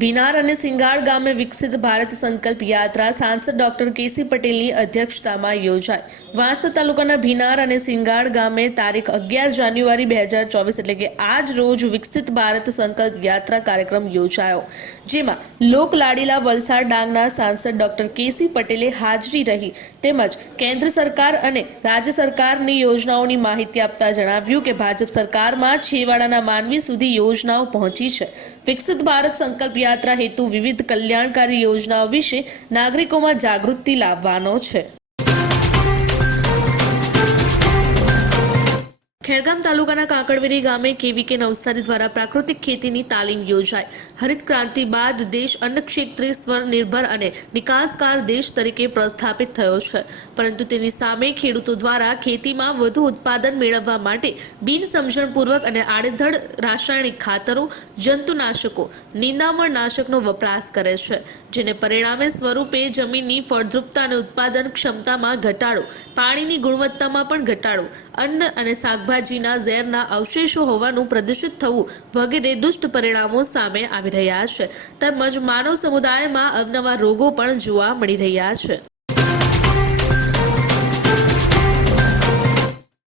ભીનાર અને સિંગાળ ગામે વિકસિત ભારત સંકલ્પ યાત્રા સાંસદ ડોક્ટર કેસી પટેલની અધ્યક્ષતામાં યોજાઈ. વાંસદા તાલુકાના ભીનાર અને સિંગાળ ગામે તારીખ અગિયાર જાન્યુઆરી બે હજાર ચોવીસ એટલે કે આજ રોજ વિકસિત ભારત સંકલ્પ યાત્રા કાર્યક્રમ યોજાયો, જેમાં લોકલાડીલા વલસાડ ડાંગના સાંસદ ડોક્ટર કેસી પટેલે હાજરી રહી તેમજ કેન્દ્ર સરકાર અને રાજ્ય સરકારની યોજનાઓની માહિતી આપતા જણાવ્યું કે ભાજપ સરકારમાં છેવાડાના માનવી સુધી યોજનાઓ પહોંચી છે. વિકસિત ભારત સંકલ્પ યાત્રા હેતુ વિવિધ કલ્યાણકારી યોજનાઓ વિશે નાગરિકોમાં જાગૃતિ લાવવાનો છે. ખેરગામ તાલુકાના કાંકડવેરી ગામે કેવીકે નવસારી દ્વારા પ્રાકૃતિક ખેતીની તાલીમ યોજાઈ. હરિત ક્રાંતિ બાદ દેશ અન્ન ક્ષેત્રે સ્વનિર્ભર અને નિકાસકાર દેશ તરીકે પ્રસ્થાપિત થયો છે. પરંતુ તેની સામે ખેડૂતો દ્વારા ખેતીમાં વધુ ઉત્પાદન મેળવવા માટે બિનસમજણપૂર્વક અને આડેધડ રાસાયણિક ખાતરો, જંતુનાશકો, નિંદામણ નાશકનો વપરાશ કરે છે, જેને પરિણામે સ્વરૂપે જમીનની ફળદ્રુપતા અને ઉત્પાદન ક્ષમતામાં ઘટાડો, પાણીની ગુણવત્તામાં પણ ઘટાડો, અન્ન અને શાકભાજીના ઝેરના અવશેષો હોવાનું પ્રદૂષિત થવું વગેરે દુષ્ટ પરિણામો સામે આવી રહ્યા છે. તેમજ માનવ સમુદાયમાં અવનવા રોગો પણ જોવા મળી રહ્યા છે.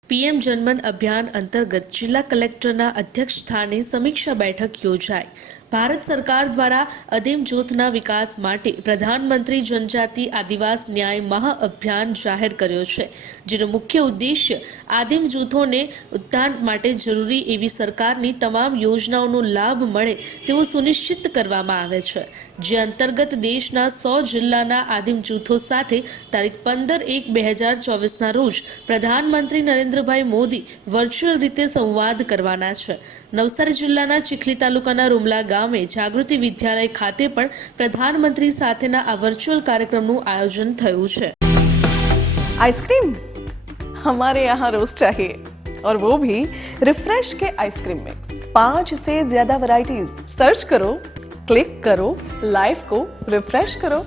પીએમ જનમન અભિયાન અંતર્ગત જિલ્લા કલેક્ટરના અધ્યક્ષ સ્થાને સમીક્ષા બેઠક યોજાઈ. ભારત સરકાર દ્વારા અદિમ જૂથના વિકાસ માટે પ્રધાનમંત્રી જનજાતિ આદિવાસ ન્યાય મહાઅભિયાન જાહેર કર્યો છે, જેનો મુખ્ય ઉદ્દેશ્ય આદિમ જૂથોને ઉત્થાન માટે જરૂરી એવી સરકારની તમામ યોજનાઓનો લાભ મળે તેવું સુનિશ્ચિત કરવામાં આવે છે, જે અંતર્ગત દેશના સો જિલ્લાના આદિમ જૂથો સાથે તારીખ પંદર એક બે હજાર ચોવીસના રોજ પ્રધાનમંત્રી નરેન્દ્રભાઈ મોદી વર્ચ્યુઅલ રીતે સંવાદ કરવાના છે. નવસારી જિલ્લાના ચીખલી તાલુકાના રૂમલા ગામે જાગૃતિ વિદ્યાલય ખાતે પણ પ્રધાનમંત્રી સાથેના આ વર્ચ્યુઅલ કાર્યક્રમનું આયોજન થયું છે आइसक्रीम हमारे यहाँ रोज चाहिए और वो भी रिफ्रेश के आइसक्रीम मिक्स पांच से ज्यादा वैरायटीज सर्च करो क्लिक करो लाइफ को रिफ्रेश करो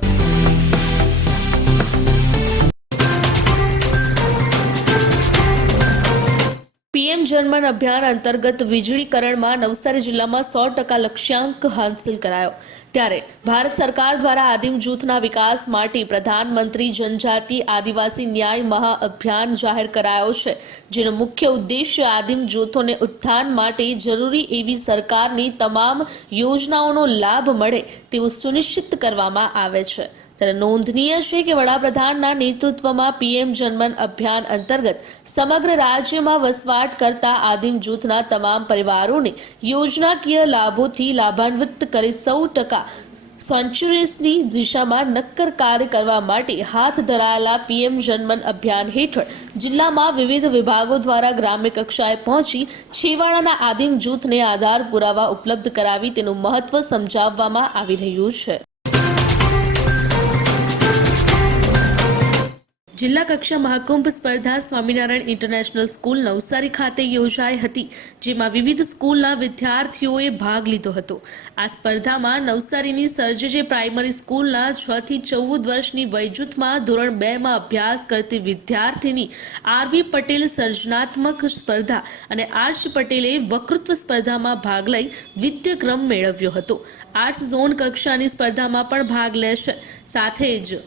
પીએમ જનમન અભિયાન અંતર્ગત વીજળીકરણમાં નવસારી જિલ્લામાં સો ટકા લક્ષ્યાંક હાંસલ કરાયો. ત્યારે ભારત સરકાર દ્વારા આદિમ જૂથના વિકાસ માટે પ્રધાનમંત્રી જનજાતિ આદિવાસી ન્યાય મહાઅભિયાન જાહેર કરાયો છે, જેનો મુખ્ય ઉદ્દેશ્ય આદિમ જૂથોને ઉત્થાન માટે જરૂરી એવી સરકારની તમામ યોજનાઓનો લાભ મળે તેવું સુનિશ્ચિત કરવામાં આવે છે. ત્યારે નોંધનીય છે કે વડાપ્રધાનના નેતૃત્વમાં પીએમ જનમન અભિયાન અંતર્ગત સમગ્ર રાજ્યમાં વસવાટ કરતા આદિમ જૂથના તમામ પરિવારોને યોજનાકીય લાભોથી લાભાન્વિત કરી સૌ ટકા. સેન્ચુરીસની દિશામાં નક્કર કાર્ય કરવા માટે હાથ ધરાયેલા પીએમ જનમન અભિયાન હેઠળ જિલ્લામાં વિવિધ વિભાગો દ્વારા ગ્રામ્ય કક્ષાએ પહોંચી છેવાડાના આદિમ જૂથને આધાર પુરાવા ઉપલબ્ધ કરાવી તેનું મહત્વ સમજાવવામાં આવી રહ્યું છે. જિલ્લા કક્ષા મહાકુંભ સ્પર્ધા સ્વામિનારાયણ ઇન્ટરનેશનલ સ્કૂલ નવસારી ખાતે યોજાઈ હતી, જેમાં વિવિધ સ્કૂલના વિદ્યાર્થીઓએ ભાગ લીધો હતો. આ સ્પર્ધામાં નવસારીની સર્જજે પ્રાઇમરી સ્કૂલના છ થી ચૌદ વર્ષની વયજૂથમાં ધોરણ બેમાં અભ્યાસ કરતી વિદ્યાર્થીની આરવી પટેલ સર્જનાત્મક સ્પર્ધા અને આર્ષ પટેલે વક્તૃત્વ સ્પર્ધામાં ભાગ લઈ વિદ્યક્રમ મેળવ્યો હતો. આર્ટ્સ ઝોન કક્ષાની સ્પર્ધામાં પણ ભાગ લેશે. સાથે જ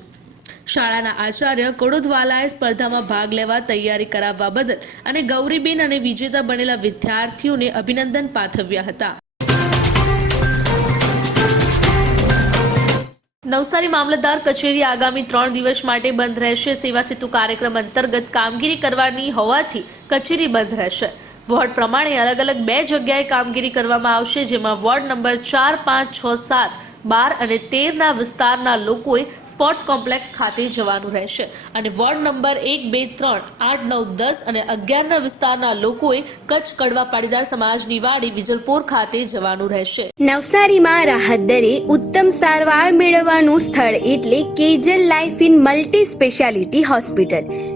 શાળાના આચાર્ય કોડોદવાલાએ સ્પર્ધામાં ભાગ લેવા તૈયારી કરાવવા બદલ અને ગૌરીબેન અને વિજેતા બનેલા વિદ્યાર્થીઓને અભિનંદન પાઠવ્યા હતા. નવસારી મામલતદાર કચેરી આગામી ત્રણ દિવસ માટે બંધ રહેશે. સેવા સેતુ કાર્યક્રમ અંતર્ગત કામગીરી કરવાની હોવાથી કચેરી બંધ રહેશે. વોર્ડ પ્રમાણે અલગ અલગ બે જગ્યાએ કામગીરી કરવામાં આવશે, જેમાં વોર્ડ નંબર ચાર, પાંચ, છ, સાત બાર અને તેરના વિસ્તારના લોકોએ સ્પોર્ટ્સ કોમ્પ્લેક્સ ખાતે જવાનું રહેશે. અને વોર્ડ નંબર એક, બે, ત્રણ, આઠ, નવ, દસ અને અગિયારના વિસ્તારના લોકોએ કચ્છ કડવા પાટીદાર સમાજની વાડી વિજલપોર ખાતે જવાનું રહેશે. નવસારીમાં રાહત દરે ઉત્તમ સારવાર મેળવવાનું સ્થળ એટલે Kejal life in multi speciality hospital.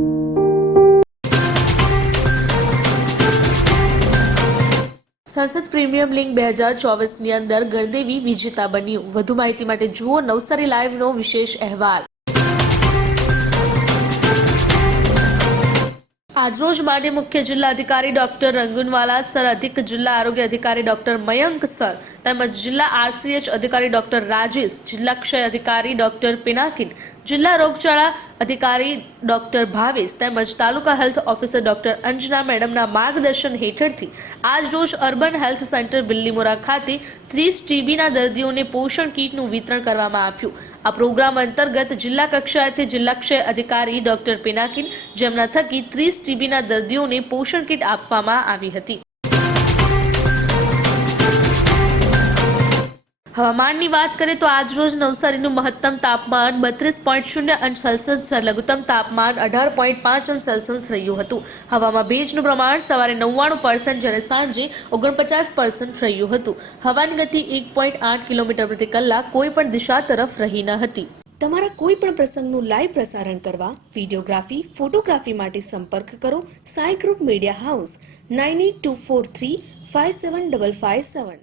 સંસદ પ્રીમિયમ લીગ બે હજાર ચોવીસની અંદર ગણદેવી વિજેતા બન્યું. વધુ માહિતી માટે જુઓ નવસારી લાઈવનો વિશેષ અહેવાલ. આજરોજ માટે મુખ્ય જિલ્લા અધિકારી ડોક્ટર રંગુનવાલા, સર અધિક જિલ્લા આરોગ્ય અધિકારી ડોક્ટર મયંક સર તેમજ જિલ્લા આરસીએચ અધિકારી ડોક્ટર રાજેશ, જિલ્લા ક્ષય અધિકારી ડોક્ટર પિનાકિન, જિલ્લા રોગચાળા અધિકારી ડોક્ટર ભાવેશ તેમજ taluka health officer doctor Anjana મેડમના માર્ગદર્શન હેઠળથી આજરોજ અર્બન હેલ્થ સેન્ટર બિલ્લીમોરા ખાતે ત્રીસ ટીબીના દર્દીઓને પોષણ કીટનું વિતરણ કરવામાં આવ્યું. આ પ્રોગ્રામ અંતર્ગત જિલ્લા કક્ષાએથી જિલ્લા ક્ષય અધિકારી ડોક્ટર પિનાકિન જેમના થકી ત્રીસ ટીબીના દર્દીઓને પોષણ કીટ આપવામાં આવી હતી. હવામાનની વાત કરીએ તો આજ રોજ નવસારીનું મહત્તમ તાપમાન બત્રીસ પોઈન્ટ શૂન્ય અંશ સેલ્સિયસ જ્યારે લઘુત્તમ તાપમાન અઢાર પોઈન્ટ પાંચ અંશ સેલ્સિયસ રહ્યું હતું. હવામાં ભેજનું પ્રમાણ સવારે નવ્વાણું પર્સન્ટ જ્યારે સાંજે ઓગણપચાસ પર્સન્ટ રહ્યું હતું. હવાની ગતિ એક પોઈન્ટ આઠ કિલોમીટર પ્રતિ કલાક કોઈ પણ દિશા તરફ રહી ન હતી. તમારા કોઈ પણ પ્રસંગનું લાઈવ પ્રસારણ કરવા વિડીયોગ્રાફી, ફોટોગ્રાફી માટે સંપર્ક કરો. Sai group media house, nine eight two four three five seven double five seven.